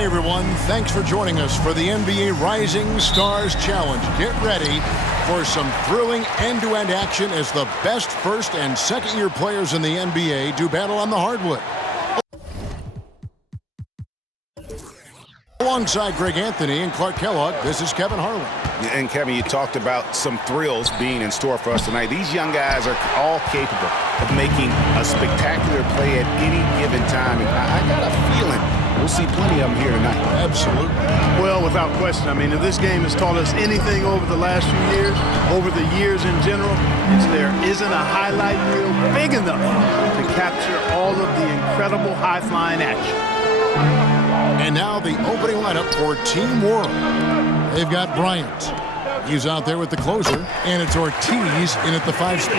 Hey everyone, thanks for joining us for the NBA Rising Stars Challenge. Get ready for some thrilling end-to-end action as the best first and second-year players in the NBA do battle on the hardwood. Alongside Greg Anthony and Clark Kellogg, this is Kevin Harlan. And Kevin, you talked about some thrills being in store for us tonight. These young guys are all capable of making a spectacular play at any given time. And I got a feeling we'll see plenty of them here tonight. Absolutely. Well, without question. I mean, if this game has taught us anything over the last few years, over the years in general, it's there isn't a highlight reel big enough to capture all of the incredible high-flying action. And now the opening lineup for Team World. They've got Bryant. He's out there with the closer, and it's Ortiz in at the 5 spot.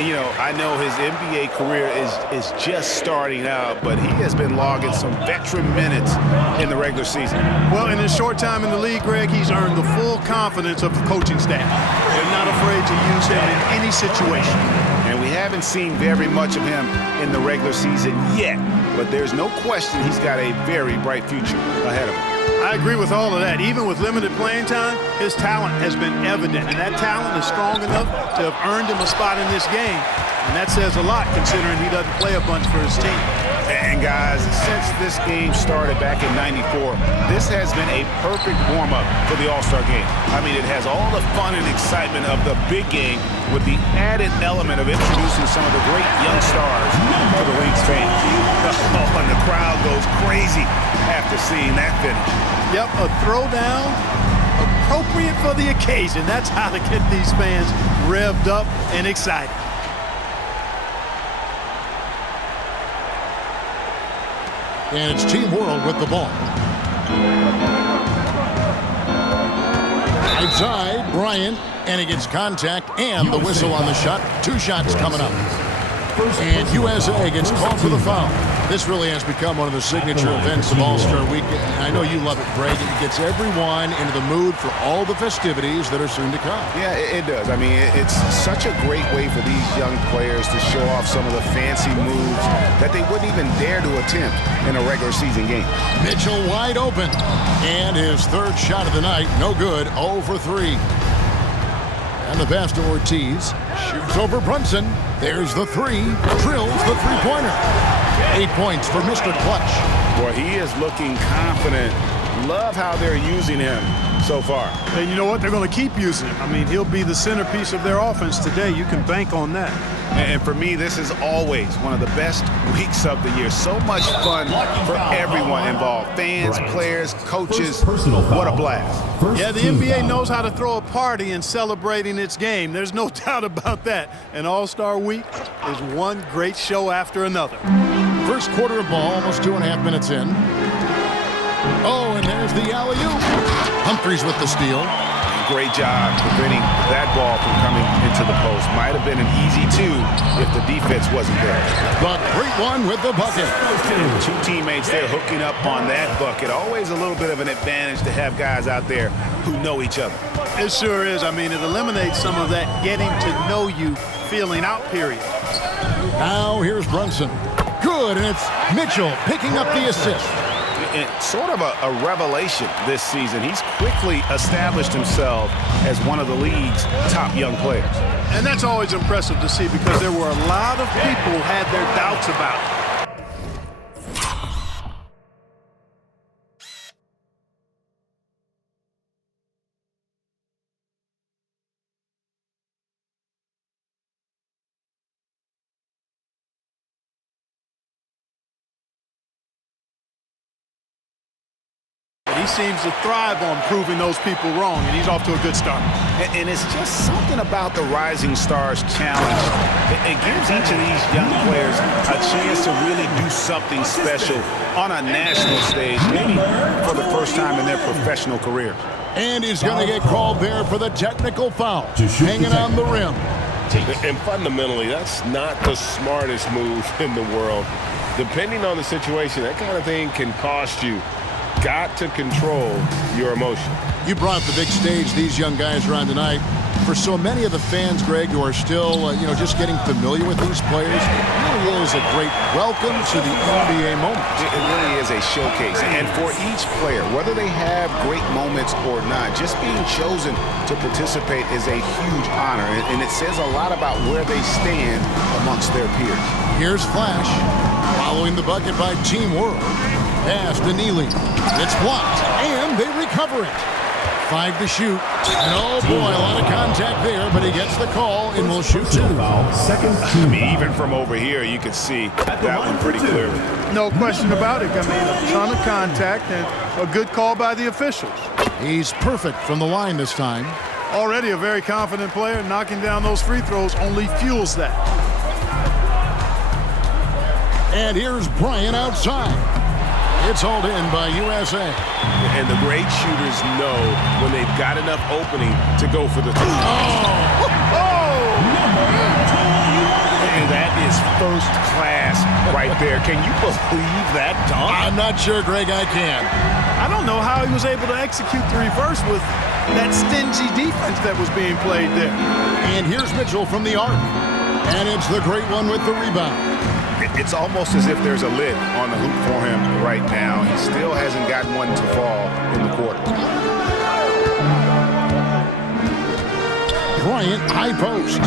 You know, I know his NBA career is just starting out, but he has been logging some veteran minutes in the regular season. Well, in his short time in the league, Greg, he's earned the full confidence of the coaching staff. They're not afraid to use him in any situation. And we haven't seen very much of him in the regular season yet, but there's no question he's got a very bright future ahead of him. I agree with all of that. Even with limited playing time, his talent has been evident, and that talent is strong enough to have earned him a spot in this game. And that says a lot considering he doesn't play a bunch for his team. And guys, since this game started back in '94, this has been a perfect warm-up for the All-Star game. I mean, it has all the fun and excitement of the big game with the added element of introducing some of the great young stars to the league's fans. Oh, and the crowd goes crazy after seeing that finish. Yep, a throwdown appropriate for the occasion. That's how to get these fans revved up and excited. And it's Team World with the ball. Outside, Bryant, and he gets contact and the whistle on the shot. 2 shots coming up. And USA gets called for the foul. This really has become one of the signature events of All-Star Week. I know you love it, Greg. It gets everyone into the mood for all the festivities that are soon to come. Yeah, it does. I mean, it's such a great way for these young players to show off some of the fancy moves that they wouldn't even dare to attempt in a regular season game. Mitchell wide open. And his 3rd shot of the night, no good, 0 for 3. And the pass to Ortiz. Shoots over Brunson. There's the 3. Drills the 3-pointer. 8 points for Mr. Clutch. Boy, he is looking confident. Love how they're using him so far. And you know what? They're going to keep using him. I mean, he'll be the centerpiece of their offense today. You can bank on that. And for me, this is always one of the best weeks of the year. So much fun for everyone involved. Fans, players, coaches. What a blast. Yeah, the NBA knows how to throw a party in celebrating its game. There's no doubt about that. And All-Star Week is one great show after another. First quarter of ball, almost 2.5 minutes in. Oh, and there's the alley-oop. Humphries with the steal. Great job preventing that ball from coming into the post. Might have been an easy 2 if the defense wasn't there. But great one with the bucket. 2 teammates there hooking up on that bucket. Always a little bit of an advantage to have guys out there who know each other. It sure is. I mean, it eliminates some of that getting to know you feeling out period. Now here's Brunson. Good, and it's Mitchell picking up the assist. It's sort of a revelation this season. He's quickly established himself as one of the league's top young players. And that's always impressive to see because there were a lot of people who had their doubts about it. He seems to thrive on proving those people wrong, and he's off to a good start. And it's just something about the Rising Stars Challenge. It gives each of these young players a chance to really do something special on a national stage, maybe for the first time in their professional career. And he's going to get called there for the technical foul, hanging on the rim. And fundamentally, that's not the smartest move in the world. Depending on the situation, that kind of thing can cost you. Got to control your emotion. You brought up the big stage these young guys are on tonight. For so many of the fans, Greg, who are still, just getting familiar with these players, it really is a great welcome to the NBA moment. It really is a showcase. And for each player, whether they have great moments or not, just being chosen to participate is a huge honor. And it says a lot about where they stand amongst their peers. Here's Flash, following the bucket by Team World. Pass to Neely. It's blocked, and they recover it. 5 to shoot. And oh boy, a lot of contact there, but he gets the call and will shoot 2. I mean, even from over here, you can see that one pretty clearly. No question about it. I mean, a ton of contact and a good call by the officials. He's perfect from the line this time. Already a very confident player. Knocking down those free throws only fuels that. And here's Bryant outside. It's hauled in by USA. And the great shooters know when they've got enough opening to go for the three. And that is first class right there. Can you believe that dunk? I'm not sure, Greg, I can. I don't know how he was able to execute the reverse with that stingy defense that was being played there. And here's Mitchell from the arc. And it's the great one with the rebound. It's almost as if there's a lid on the hoop for him right now. He still hasn't gotten one to fall in the quarter. Bryant, high post.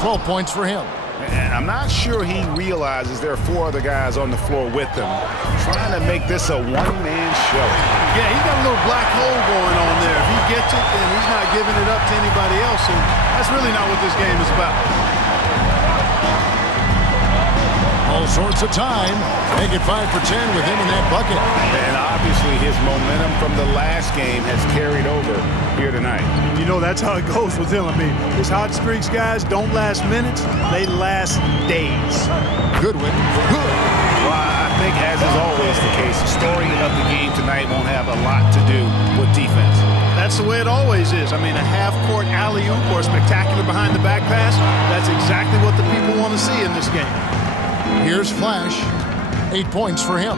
12 points for him. And I'm not sure he realizes there are 4 other guys on the floor with him, trying to make this a one-man show. Yeah, he's got a little black hole going on there. If he gets it, then he's not giving it up to anybody else. And that's really not what this game is about. All sorts of time. Make it 5 for 10 with him in that bucket. And obviously his momentum from the last game has carried over here tonight. You know, that's how it goes with him. I mean, his hot streaks, guys, don't last minutes. They last days. Goodwin. Good. Well, I think, as is always the case, the story of the game tonight won't have a lot to do with defense. That's the way it always is. I mean, a half-court alley-oop or a spectacular behind-the-back pass, that's exactly what the people want to see in this game. Here's Flash. 8 points for him.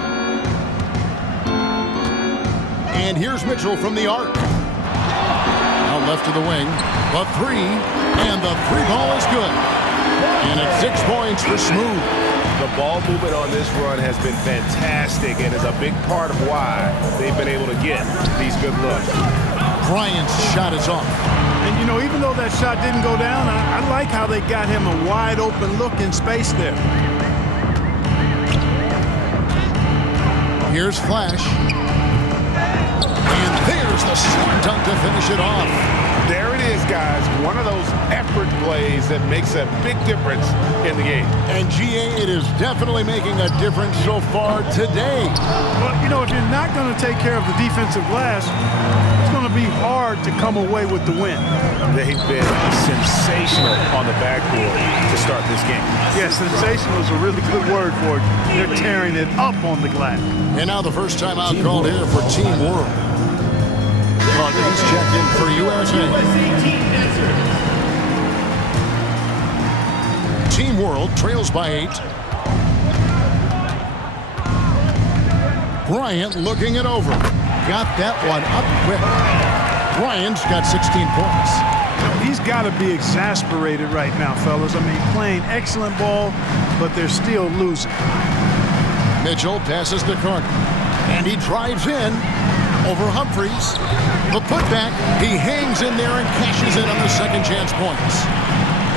And here's Mitchell from the arc. Out left to the wing. The 3. And the 3 ball is good. And it's 6 points for Smooth. The ball movement on this run has been fantastic and is a big part of why they've been able to get these good looks. Bryant's shot is off. And, you know, even though that shot didn't go down, I like how they got him a wide-open look in space there. Here's Flash. And there's the slam dunk to finish it off. There it is, guys. One of those effort plays that makes a big difference in the game. And GA, it is definitely making a difference so far today. Well, you know, if you're not going to take care of the defensive glass, it's going to be hard to come away with the win. They've been sensational on the backboard to start this game. Yeah, sensational is a really good word for it. They're tearing it up on the glass. And now the first time out called here for Team World. He's checked in for USA. Team World trails by 8. Bryant looking it over. Got that one up quick. Bryant's got 16 points. He's got to be exasperated right now, fellas. I mean, playing excellent ball, but they're still losing. Mitchell passes to Carter. And he drives in over Humphries. The putback, he hangs in there and cashes in on the second chance points.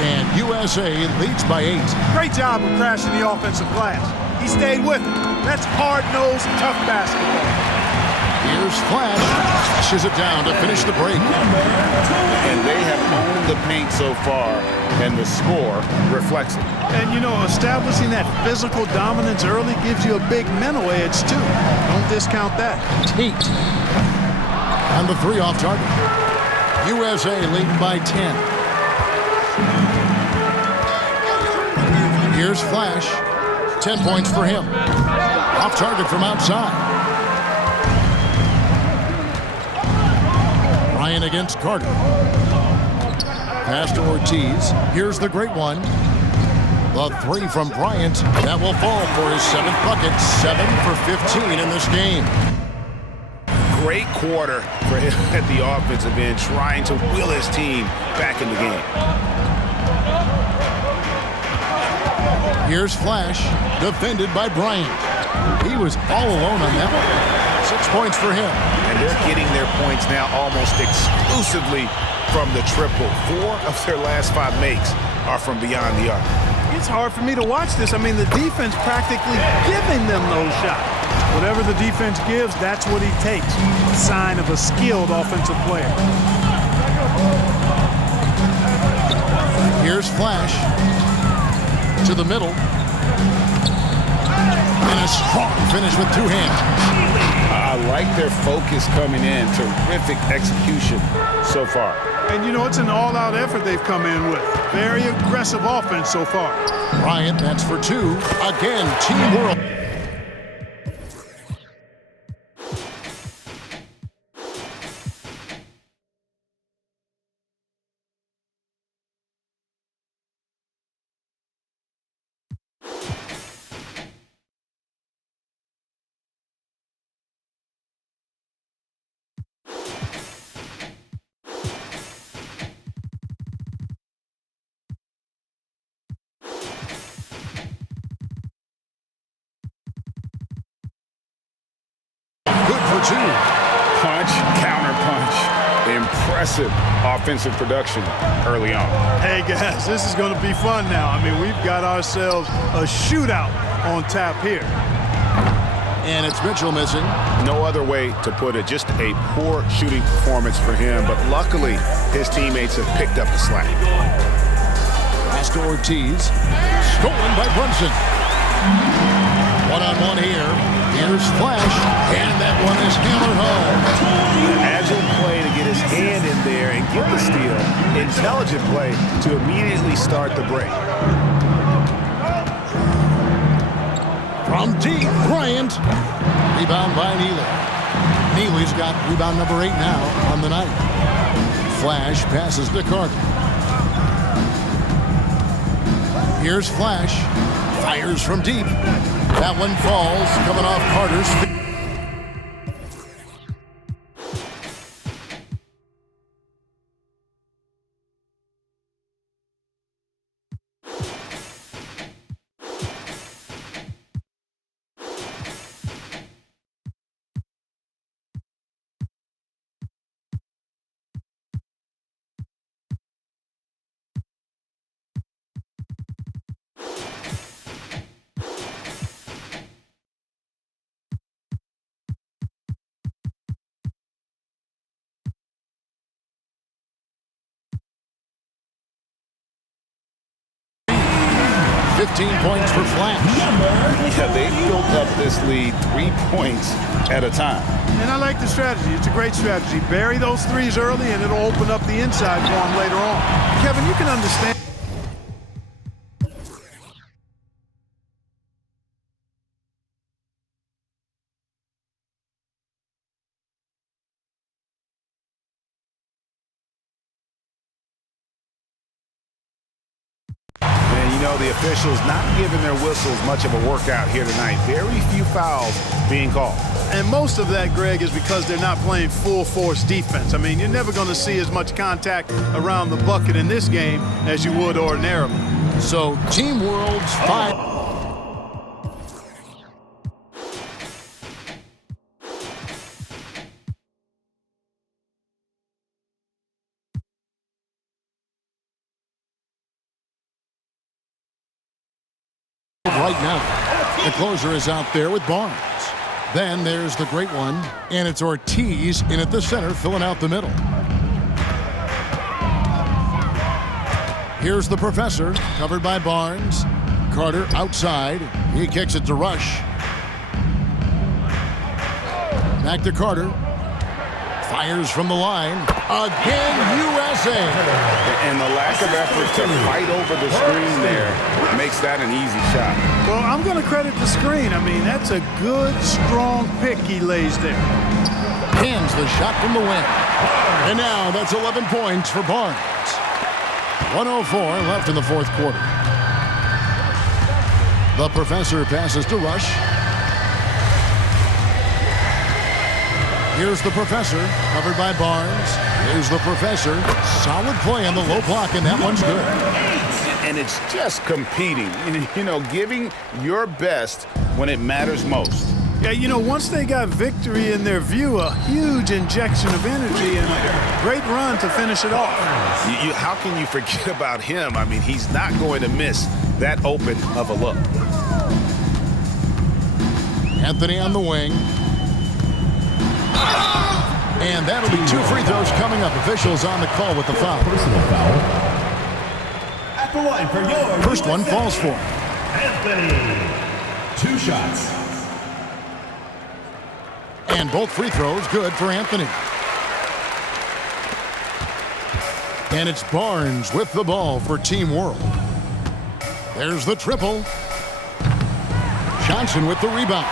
And USA leads by 8. Great job of crashing the offensive glass. He stayed with it. That's hard-nosed, tough basketball. Here's Flash. Slashes it down to finish the break. And they have owned the paint so far, and the score reflects it. And, you know, establishing that physical dominance early gives you a big mental edge, too. Don't discount that. Tate. And the 3 off target. USA leading by 10. Here's Flash. 10 points for him. Off target from outside. Bryant against Carter. Pass to Ortiz. Here's the great one. The 3 from Bryant. That will fall for his 7th bucket. 7 for 15 in this game. Great quarter for him at the offensive end, trying to will his team back in the game. Here's Flash, defended by Bryant. He was all alone on that one. 6 points for him. And they're getting their points now almost exclusively from the triple. 4 of their last 5 makes are from beyond the arc. It's hard for me to watch this. I mean, the defense practically giving them those shots. Whatever the defense gives, that's what he takes. A sign of a skilled offensive player. Here's Flash. To the middle. And a strong finish with 2 hands. I like their focus coming in. Terrific execution so far. And, you know, it's an all-out effort they've come in with. Very aggressive offense so far. Bryant, that's for 2. Again, Team World. Good for 2. Punch, counter punch. Impressive offensive production early on. Hey, guys, this is going to be fun now. I mean, we've got ourselves a shootout on tap here. And it's Mitchell missing. No other way to put it. Just a poor shooting performance for him. But luckily, his teammates have picked up the slack. Pass to Ortiz. Stolen by Brunson. One-on-one here. Here's Flash. And that one is hammered home. Agile play to get his hand in there and get the steal. Intelligent play to immediately start the break. From deep, Bryant. Rebound by Neely. Neely's got rebound number 8 now on the night. Flash passes to Carter. Here's Flash. Fires from deep. That one falls, coming off Carter's feet. Points for Flash. Yeah, they built up this lead 3 points at a time. And I like the strategy. It's a great strategy. Bury those threes early, and it'll open up the inside for them later on. Kevin, you can understand. The officials not giving their whistles much of a workout here tonight. Very few fouls being called. And most of that, Greg, is because they're not playing full force defense. I mean, you're never going to see as much contact around the bucket in this game as you would ordinarily. So, Team World's 5. Right now, the closer is out there with Barnes. Then there's the great one, and it's Ortiz in at the center, filling out the middle. Here's the professor, covered by Barnes. Carter outside. He kicks it to Rush. Back to Carter. Fires from the line. Again, USA. And the lack of effort to fight over the screen there makes that an easy shot. Well, I'm going to credit the screen. I mean, that's a good, strong pick he lays there. Hands the shot from the wing. And now that's 11 points for Barnes. 1:04 left in the fourth quarter. The professor passes to Rush. Here's the professor, covered by Barnes. Here's the professor. Solid play on the low block, and that one's good. And it's just competing, you know, giving your best when it matters most. Yeah, you know, once they got victory in their view, a huge injection of energy and a great run to finish it off. How can you forget about him? I mean, he's not going to miss that open of a look. Anthony on the wing. And that'll be 2 free throws coming up. Officials on the call with the foul. Personal foul. At the line for your First one falls for him. Anthony. 2 shots. And both free throws good for Anthony. And it's Barnes with the ball for Team World. There's the triple. Johnson with the rebound.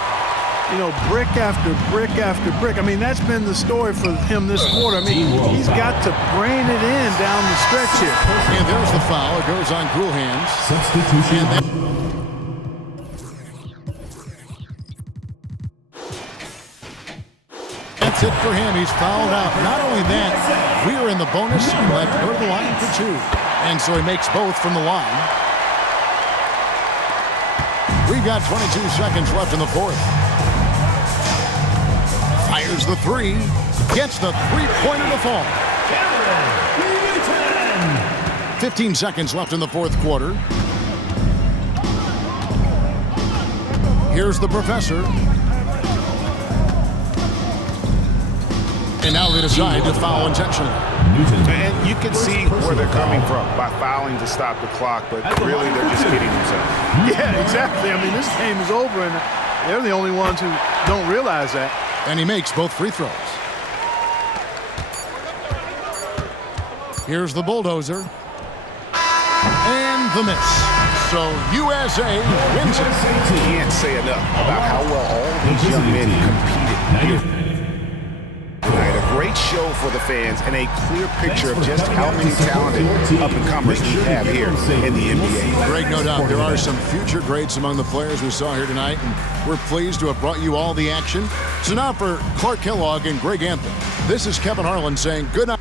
You know, brick after brick after brick. I mean, that's been the story for him this quarter. I mean, he's got to brain it in down the stretch here. And there's the foul. It goes on cool hands. Substitution. That's it for him. He's fouled out. Not only that, we are in the bonus. He left go to the line for 2. And so he makes both from the line. We've got 22 seconds left in the fourth. Fires the 3. Gets the three-pointer to fall. 15 seconds left in the fourth quarter. Here's the professor. And now they decide to foul intentionally. And you can see where they're coming from by fouling to stop the clock, but really they're just kidding themselves. Yeah, exactly. I mean, this game is over, and they're the only ones who don't realize that. And he makes both free throws. Here's the bulldozer. And the miss. So USA wins it. Can't say enough about how well all these young men competed here tonight. A great show for the fans and a clear picture of just how many talented up-and-comers we have here in the NBA. Greg, no doubt there are some future greats among the players we saw here tonight, and we're pleased to have brought you all the action. So now for Clark Kellogg and Greg Anthony, this is Kevin Harlan saying good night.